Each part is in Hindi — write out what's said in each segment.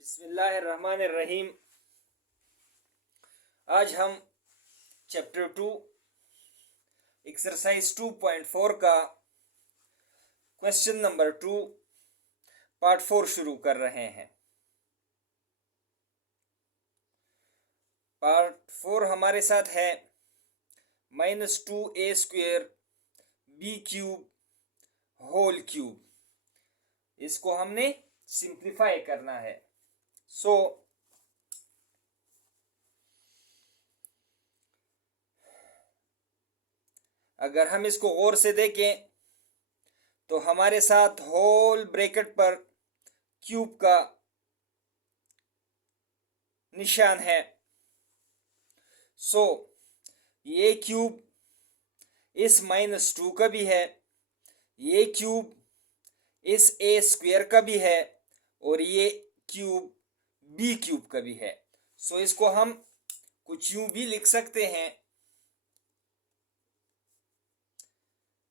बिस्मिल्लाहिर्रहमानिर्रहीम। आज हम चैप्टर 2 एक्सरसाइज 2.4 का क्वेश्चन नंबर 2 पार्ट 4 शुरू कर रहे हैं। पार्ट 4 हमारे साथ है -2a² b³ होल क्यूब। इसको हमने सिंप्लीफाई करना है। अगर हम इसको गौर से देखें तो हमारे साथ होल ब्रैकेट पर क्यूब का निशान है। ये क्यूब इस -2 का भी है, ये क्यूब इस a² का भी है और ये क्यूब b³ का भी है। इसको हम कुछ यूं भी लिख सकते हैं,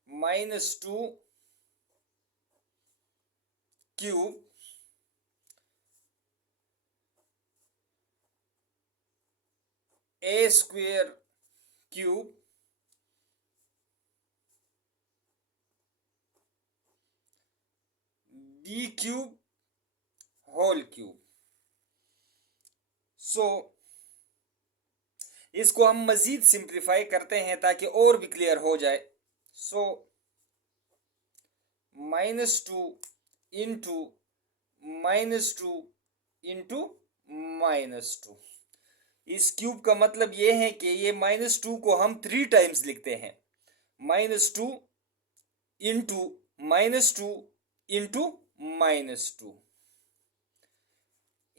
-2 cube a² cube b³ whole cube. इसको हम मजीद सिंप्लीफाई करते हैं ताकि और भी क्लियर हो जाए। -2 इंटू -2 इंटू -2। इस क्यूब का मतलब ये है कि ये -2 को हम 3 टाइम्स लिखते हैं। -2 इंटू -2 इंटू -2।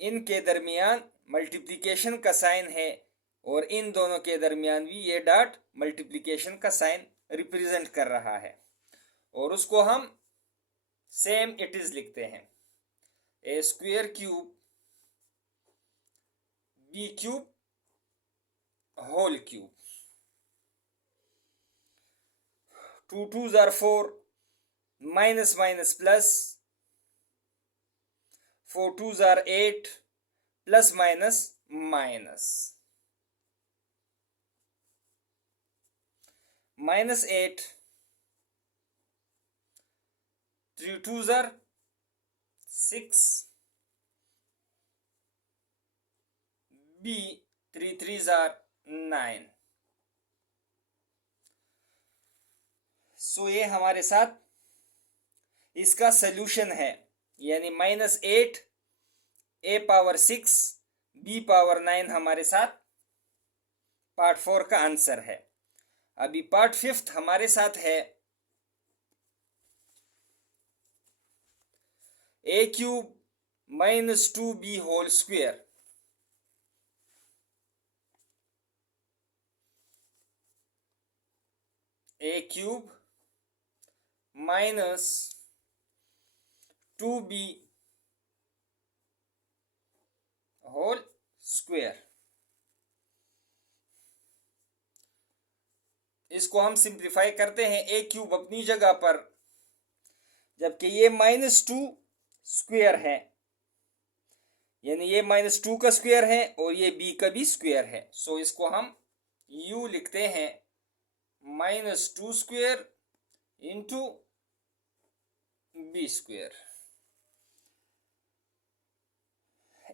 इनके दरमियान मल्टीप्लिकेशन का साइन है और इन दोनों के दरमियान भी ये डॉट मल्टीप्लिकेशन का साइन रिप्रेजेंट कर रहा है और उसको हम सेम इट इज लिखते हैं, a² cube b³ whole cube. 2 2s are 4, minus minus plus, 4 2s are 8, plus minus minus, -8, 3 2s are 6, b 3 3s are 9। ये हमारे साथ इसका सल्यूशन है, यानी -8 a⁻6 b⁻9 हमारे साथ पार्ट 4 का आंसर है। अभी पार्ट 5 हमारे साथ है a³ -2b whole square. a³ -2b whole square. इसको हम सिंप्लीफाई करते हैं a³ अपनी जगह पर, जबकि ये -2 स्क्वायर है, यानी ये -2 का स्क्वायर है और ये b का भी स्क्वायर है। इसको हम u लिखते हैं, -2 स्क्वायर इंटू b²।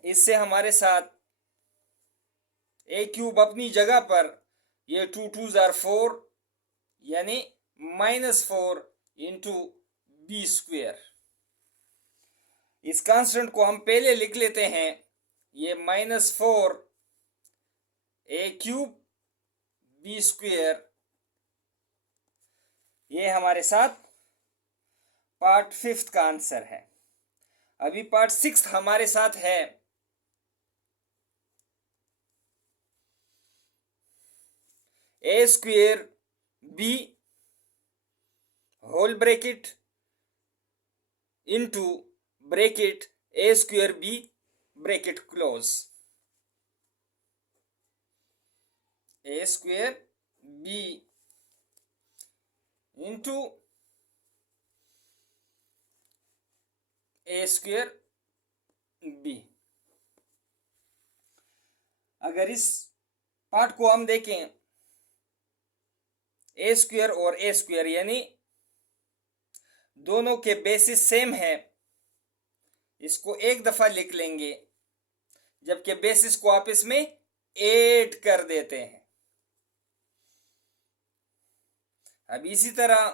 इससे हमारे साथ a³ अपनी जगह पर ये 2 2s are 4, यानी -4 इंटू b²। इस कांस्टेंट को हम पहले लिख लेते हैं, ये -4 a³ b²। ये हमारे साथ पार्ट 5 का आंसर है। अभी पार्ट 6 हमारे साथ है a² b whole bracket into bracket a² b bracket close, a² b into a² b। अगर इस पार्ट को हम देखें ए स्क्वायर और ए स्क्वायर यानी दोनों के बेसिस सेम है, इसको एक दफा लिख लेंगे, जबकि बेसिस को आप इसमें ऐड कर देते हैं। अब इसी तरह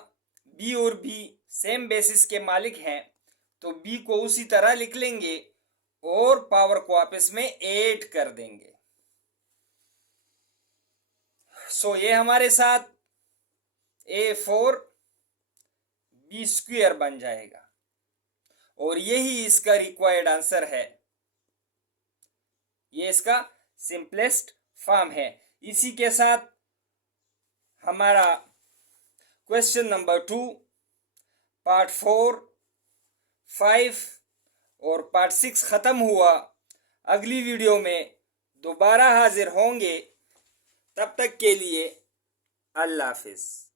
बी और बी सेम बेसिस के मालिक हैं, तो बी को उसी तरह लिख लेंगे और पावर को आप इसमें ऐड कर देंगे। सो ये हमारे साथ A4 B स्क्वायर बन जाएगा और यही इसका रिक्वायर्ड आंसर है। ये इसका सिंपलेस्ट फॉर्म है। इसी के साथ हमारा क्वेश्चन नंबर 2 पार्ट 4, 5 और पार्ट 6 खत्म हुआ। अगली वीडियो में दोबारा हाजिर होंगे। तब तक के लिए अल्लाह हाफिज।